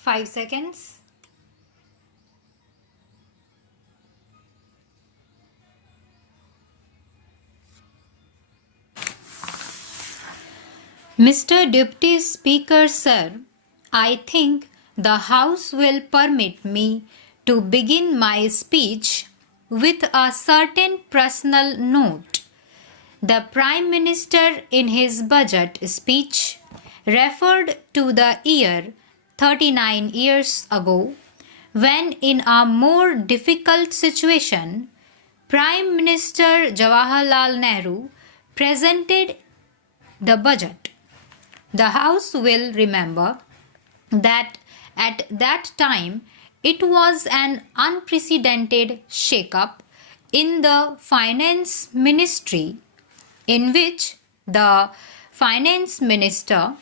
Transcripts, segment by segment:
5 seconds. Mr. Deputy Speaker, sir, I think the House will permit me to begin my speech with a certain personal note. The Prime Minister in his budget speech referred to the year 39 years ago when in a more difficult situation, Prime Minister Jawaharlal Nehru presented the budget. The House will remember that at that time it was an unprecedented shake-up in the Finance Ministry in which the Finance Minister,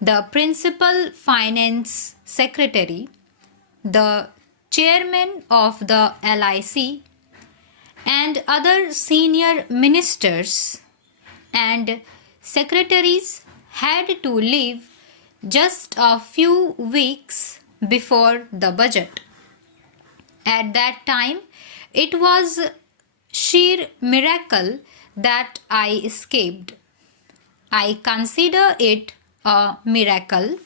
the Principal Finance Secretary, the Chairman of the LIC, and other senior ministers and secretaries had to leave just a few weeks before the budget. At that time, it was sheer miracle that I escaped. I consider it a miracle.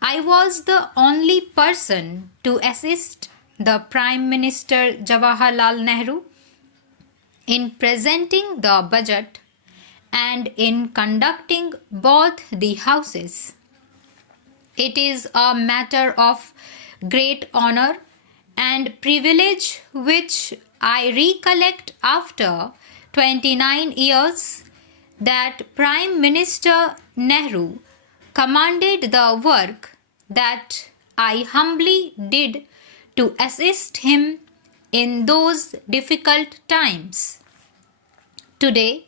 I was the only person to assist the Prime Minister Jawaharlal Nehru in presenting the budget and in conducting both the houses. It is a matter of great honor and privilege which I recollect after 29 years that Prime Minister Nehru commanded the work that I humbly did to assist him in those difficult times. Today,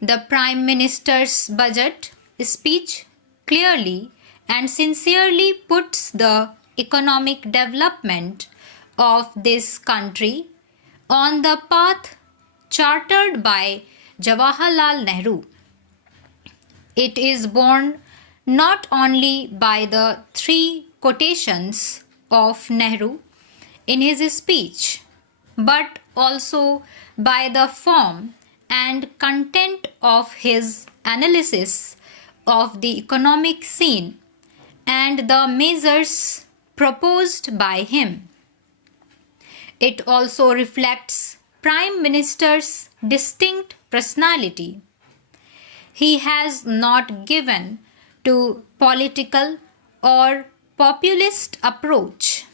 the Prime Minister's budget speech clearly and sincerely puts the economic development of this country on the path chartered by Jawaharlal Nehru. It is borne not only by the 3 quotations of Nehru in his speech, but also by the form and content of his analysis of the economic scene and the measures proposed by him. It also reflects Prime Minister's distinct personality. He has not given to political or populist approach.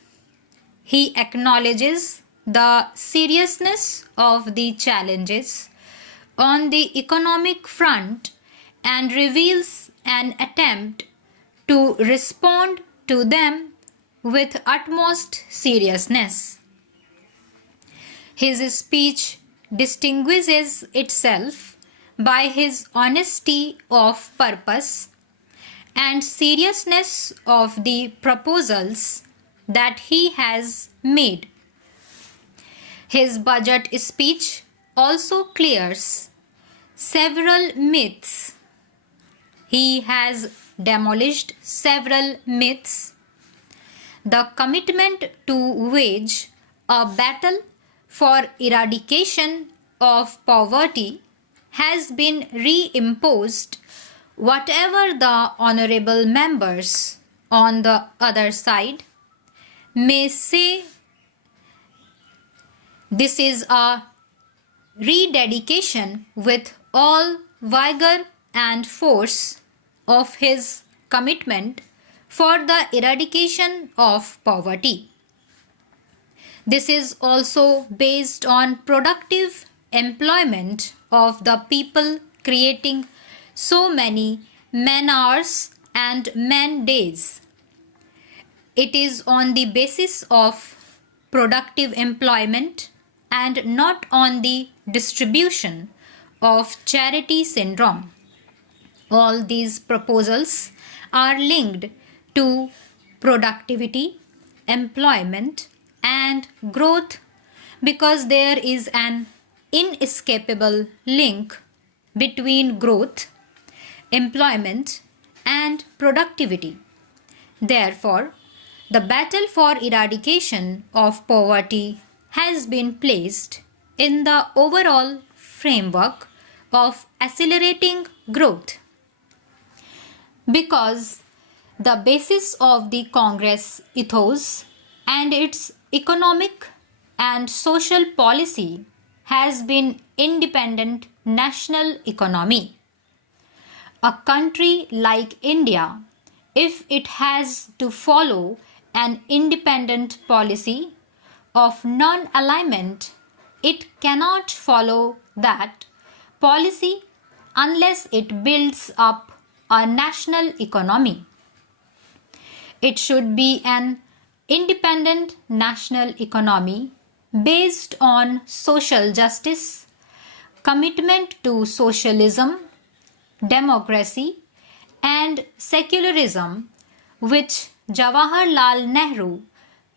He acknowledges the seriousness of the challenges on the economic front and reveals an attempt to respond to them with utmost seriousness. His speech distinguishes itself by his honesty of purpose and seriousness of the proposals that he has made. His budget speech also clears several myths. He has demolished several myths. The commitment to wage a battle for eradication of poverty has been reimposed, whatever the honorable members on the other side may say. This is a rededication with all vigor and force of his commitment for the eradication of poverty. This is also based on productive employment of the people, creating so many man hours and man days. It is on the basis of productive employment and not on the distribution of charity syndrome. All these proposals are linked to productivity, employment, and growth because there is an inescapable link between growth, employment, and productivity. Therefore, The battle for eradication of poverty has been placed in the overall framework of accelerating growth because the basis of the Congress ethos and its economic and social policy has been independent national economy. A country like India, if it has to follow an independent policy of non-alignment, it cannot follow that policy unless it builds up a national economy. It should be an independent national economy based on social justice, commitment to socialism, democracy, and secularism, which Jawaharlal Nehru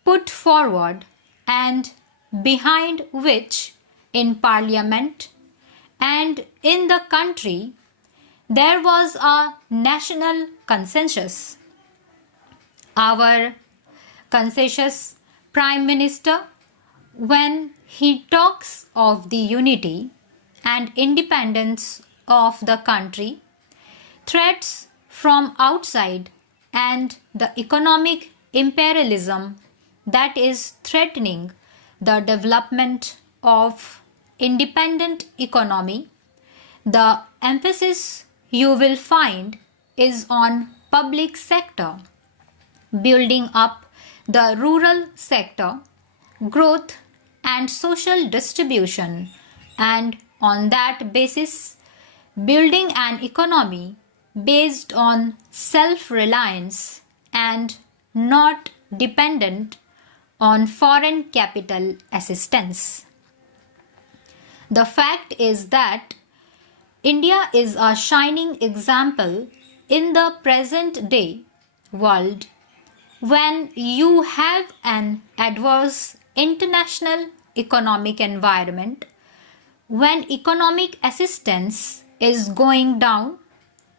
put forward and behind which in Parliament and in the country there was a national consensus. Our conscientious Prime Minister, when he talks of the unity and independence of the country, threats from outside and the economic imperialism that is threatening the development of independent economy, the emphasis you will find is on public sector, building up the rural sector, growth and social distribution, and on that basis building an economy based on self-reliance and not dependent on foreign capital assistance. The fact is that India is a shining example in the present day world when you have an adverse international economic environment, when economic assistance is going down,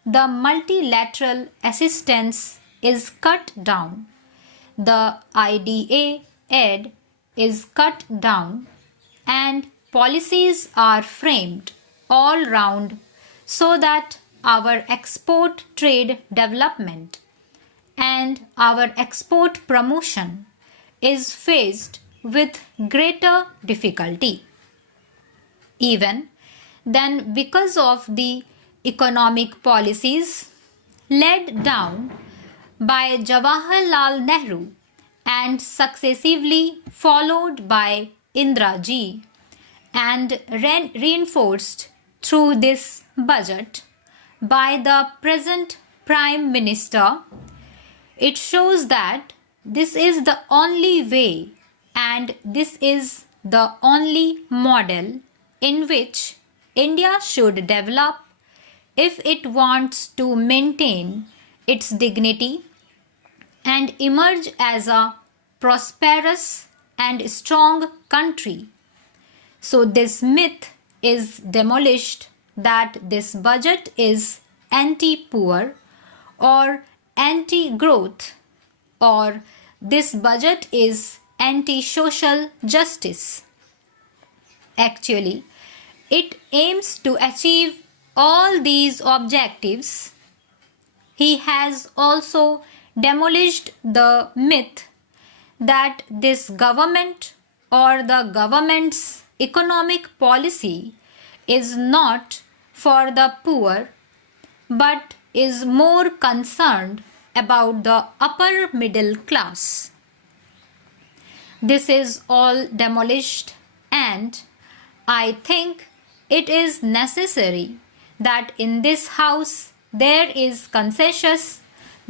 the multilateral assistance is cut down, the IDA aid is cut down, and policies are framed all round so that our export trade development and our export promotion is faced with greater difficulty. Even then, because of the economic policies laid down by Jawaharlal Nehru and successively followed by Indira Ji and reinforced through this budget by the present Prime Minister, it shows that this is the only way and this is the only model in which India should develop if it wants to maintain its dignity and emerge as a prosperous and strong country. So this myth is demolished that this budget is anti-poor or anti-growth or this budget is anti-social justice. Actually, it aims to achieve all these objectives. He has also demolished the myth that this government or the government's economic policy is not for the poor but is more concerned about the upper middle class. This is all demolished, and I think it is necessary that in this house there is consensus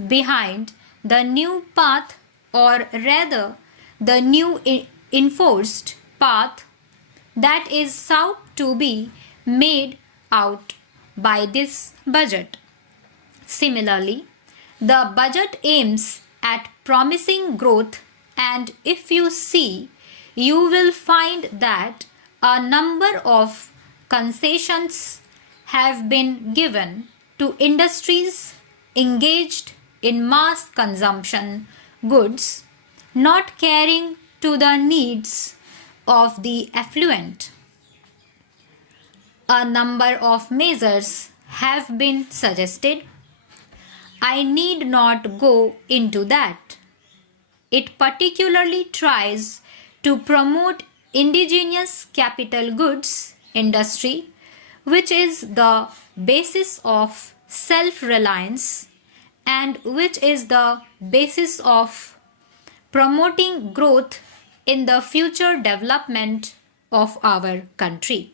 behind the new path, or rather the new enforced path that is sought to be made out by this budget. Similarly, the budget aims at promising growth, and if you see, you will find that a number of concessions have been given to industries engaged in mass consumption goods not caring to the needs of the affluent. A number of measures have been suggested. I need not go into that. It particularly tries to promote indigenous capital goods industry, which is the basis of self-reliance and which is the basis of promoting growth in the future development of our country.